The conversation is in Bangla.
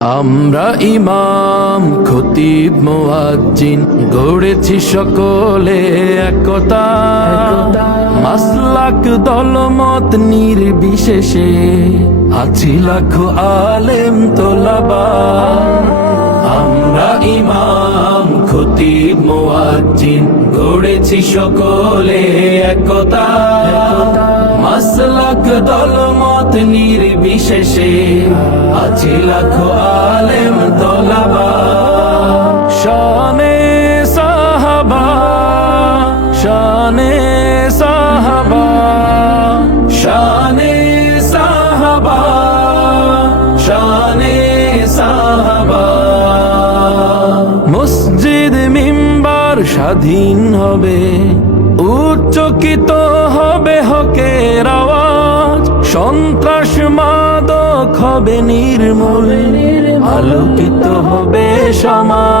আমরা ইমাম খতিব মুয়াজ্জিন গড়েছি সকলে একতা, মাসলাক দলমত নির্বিশেষে আছি লাখো আলেম তোলাবা। আমরা ইমাম খতিব মুয়াজ্জিন গড়েছি সকলে একতা, মাসলাক দলমত নির্বিশেষে আছি লাখো আলেম তোলাবা। শানে সাহাবা, শানে সাহাবা, শানে সাহাবা, শানে সাহাবা। মসজিদ মিম্বার স্বাধীন হবে, উচ্চকিত হবে হকের আওয়াজ, সন্ত্রাস মাদক হবে নির্মূল, আলোকিত হবে সমাজ।